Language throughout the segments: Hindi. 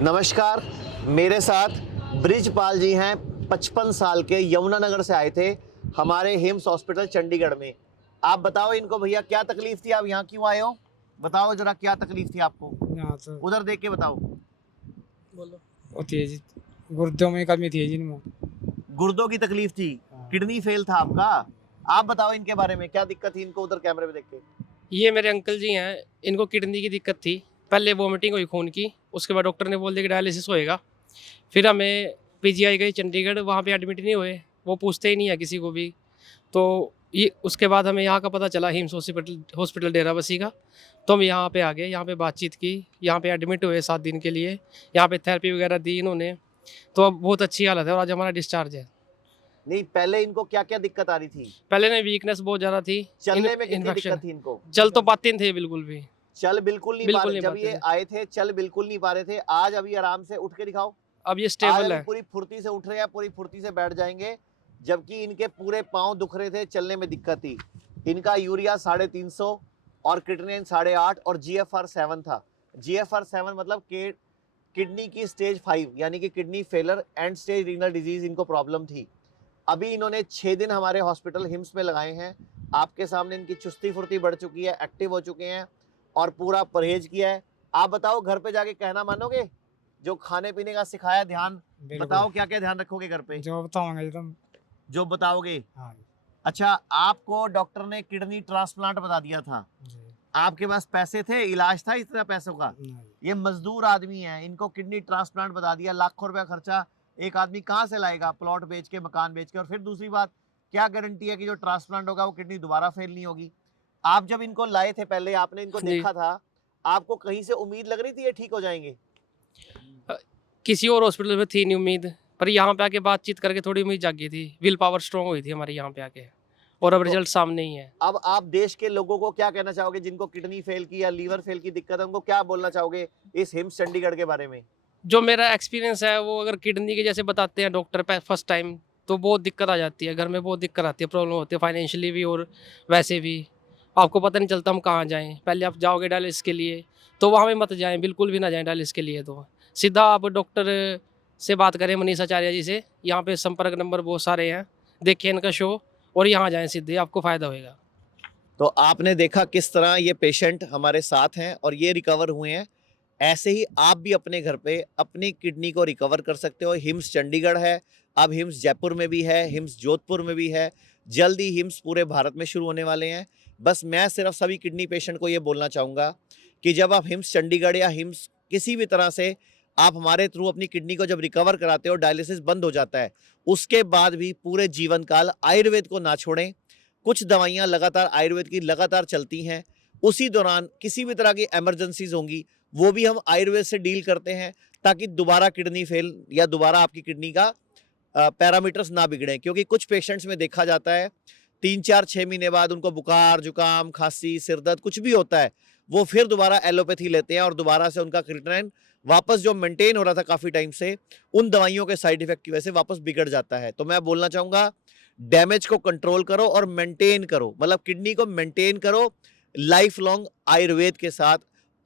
नमस्कार। मेरे साथ ब्रिजपाल जी हैं, 55 साल के, यमुनानगर से आए थे हमारे हिम्स हॉस्पिटल चंडीगढ़ में। आप बताओ इनको भैया क्या तकलीफ थी, आप यहाँ क्यों आए हो? बताओ जरा क्या तकलीफ थी आपको, यहाँ तो उधर देख के बताओ। बोलो होती है जी, गुर्दों में कमी थी जिनमें। गुर्दों की तकलीफ थी, हाँ। किडनी फेल था आपका। आप बताओ इनके बारे में क्या दिक्कत थी इनको, उधर कैमरे में देख के। ये मेरे अंकल जी हैं, इनको किडनी की दिक्कत थी। पहले वोमिटिंग हुई खून की, उसके बाद डॉक्टर ने बोल दिया कि डायलिसिस होएगा। फिर हमें पीजीआई गए चंडीगढ़, वहाँ पे एडमिट नहीं हुए, वो पूछते ही नहीं है किसी को भी। तो ये उसके बाद हमें यहाँ का पता चला, हिम्स हॉस्पिटल डेराबस्सी का। तो हम यहाँ पे आ गए, यहाँ पे बातचीत की, यहाँ पे एडमिट हुए 7 दिन के लिए। यहाँ पे थेरेपी वगैरह दी इन्होंने, तो अब बहुत अच्छी हालत है और आज हमारा डिस्चार्ज है। नहीं, पहले इनको क्या क्या दिक्कत आ रही थी? पहले ना वीकनेस बहुत ज़्यादा थी, चलने में कितनी इन्फेक्शन, दिक्कत थी इनको? चल तो पाते नहीं थे बिल्कुल भी। चल बिल्कुल नहीं पा बिल्कुल रहे, नहीं जब पाते ये थे। आए थे चल बिल्कुल नहीं पा रहे थे। आज अभी आराम से उठ के दिखाओ। अब ये आज स्टेबल अभी है। पूरी फुर्ती से उठ रहे हैं, पूरी फुर्ती से बैठ जाएंगे। जबकि इनके पूरे पांव दुख रहे थे, चलने में दिक्कत थी। इनका यूरिया 350 और क्रिएटिनिन 8.5 और GFR 7 था। GFR 7 मतलब किडनी की स्टेज 5 यानी कि kidney failure, and stage renal disease इनको प्रॉब्लम थी। अभी इन्होंने 6 दिन हमारे हॉस्पिटल हिम्स में लगाए हैं। आपके सामने इनकी चुस्ती फुर्ती बढ़ चुकी है, एक्टिव हो चुके हैं और पूरा परहेज किया है। आप बताओ घर पे जाके कहना मानोगे? जो खाने पीने का सिखाया ध्यान, बताओ क्या क्या ध्यान रखोगे घर पे? जो बताऊंगा एकदम। जो बताओगे। हाँ अच्छा, आपको डॉक्टर ने किडनी ट्रांसप्लांट बता दिया था, जी। आपके पास पैसे थे, इलाज था इतना पैसों का? नहीं। ये मजदूर आदमी है, इनको किडनी ट्रांसप्लांट बता दिया। लाखों रुपया खर्चा एक आदमी कहाँ से लाएगा? प्लॉट बेच के, मकान बेच के। और फिर दूसरी बात, क्या गारंटी है कि जो ट्रांसप्लांट होगा वो किडनी दोबारा फेल नहीं होगी? आप जब इनको लाए थे, पहले आपने इनको जी। देखा था, आपको कहीं से उम्मीद लग रही थी ये ठीक हो जाएंगे? किसी और हॉस्पिटल में थी नहीं उम्मीद, पर यहाँ पे आके बातचीत करके थोड़ी उम्मीद जागी थी। विल पावर स्ट्रांग हुई थी हमारी यहाँ पे आके, और अब तो रिजल्ट सामने ही है। अब आप देश के लोगों को क्या कहना चाहोगे जिनको किडनी फेल की या लीवर फेल की दिक्कत है, उनको क्या बोलना चाहोगे इस हिम्स चंडीगढ़ के बारे में? जो मेरा एक्सपीरियंस है, वो अगर किडनी के जैसे बताते हैं डॉक्टर फर्स्ट टाइम, तो बहुत दिक्कत आ जाती है, घर में बहुत दिक्कत आती है, प्रॉब्लम होती है फाइनेंशियली भी और वैसे भी। आपको पता नहीं चलता हम कहाँ जाएँ। पहले आप जाओगे डायलिसिस के लिए, तो वहाँ भी मत जाएँ, बिल्कुल भी ना जाएँ डायलिसिस के लिए। तो सीधा आप डॉक्टर से बात करें, मनीष आचार्य जी से। यहाँ पे संपर्क नंबर बहुत सारे हैं, देखिए इनका शो, और यहाँ जाएँ सीधे, आपको फ़ायदा होएगा। तो आपने देखा किस तरह ये पेशेंट हमारे साथ हैं और ये रिकवर हुए हैं। ऐसे ही आप भी अपने घर पे अपनी किडनी को रिकवर कर सकते हो। हिम्स चंडीगढ़ है, अब हिम्स जयपुर में भी है, हिम्स जोधपुर में भी है, जल्द ही हिम्स पूरे भारत में शुरू होने वाले हैं। बस मैं सिर्फ सभी किडनी पेशेंट को ये बोलना चाहूँगा कि जब आप हिम्स चंडीगढ़ या हिम्स किसी भी तरह से आप हमारे थ्रू अपनी किडनी को जब रिकवर कराते हो, डायलिसिस बंद हो जाता है, उसके बाद भी पूरे जीवन काल आयुर्वेद को ना छोड़ें। कुछ दवाइयाँ लगातार आयुर्वेद की लगातार चलती हैं। उसी दौरान किसी भी तरह की इमरजेंसीज होंगी, वो भी हम आयुर्वेद से डील करते हैं, ताकि दोबारा किडनी फेल या दोबारा आपकी किडनी का पैरामीटर्स ना बिगड़े। क्योंकि कुछ पेशेंट्स में देखा जाता है 3-4-6 महीने बाद उनको बुखार, जुकाम, खांसी, सिरदर्द कुछ भी होता है, वो फिर दोबारा एलोपैथी लेते हैं और दोबारा से उनका क्रिएटिनिन वापस जो मेंटेन हो रहा था काफ़ी टाइम से, उन दवाइयों के साइड इफेक्ट की वजह से वापस बिगड़ जाता है। तो मैं बोलना चाहूँगा, डैमेज को कंट्रोल करो और मेंटेन करो, मतलब किडनी को मेंटेन करो लाइफ लॉन्ग आयुर्वेद के साथ।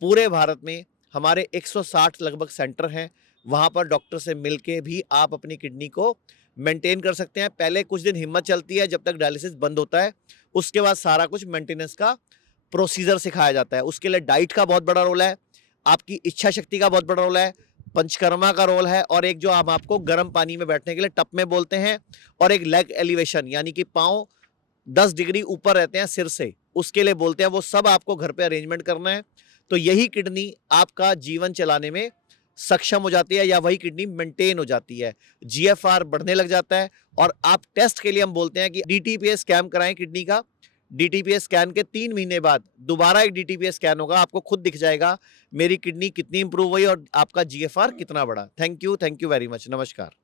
पूरे भारत में हमारे 160 लगभग सेंटर हैं, वहाँ पर डॉक्टर से मिलके भी आप अपनी किडनी को मेंटेन कर सकते हैं। पहले कुछ दिन हिम्मत चलती है जब तक डायलिसिस बंद होता है, उसके बाद सारा कुछ मेंटेनेंस का प्रोसीजर सिखाया जाता है। उसके लिए डाइट का बहुत बड़ा रोल है, आपकी इच्छा शक्ति का बहुत बड़ा रोल है, पंचकर्मा का रोल है, और एक जो हम आपको गर्म पानी में बैठने के लिए टप में बोलते हैं, और एक लेग एलिवेशन यानी कि पाँव 10 डिग्री ऊपर रहते हैं सिर से, उसके लिए बोलते हैं। वो सब आपको घर पे अरेंजमेंट करना है। तो यही किडनी आपका जीवन चलाने में सक्षम हो जाती है, या वही किडनी मेंटेन हो जाती है। GFR बढ़ने लग जाता है, और आप टेस्ट के लिए हम बोलते हैं कि DTPA स्कैन कराएं किडनी का। DTPA स्कैन के 3 महीने बाद दोबारा एक DTPA स्कैन होगा, आपको खुद दिख जाएगा मेरी किडनी कितनी इंप्रूव हुई और आपका GFR कितना बढ़ा। Thank you very much. नमस्कार।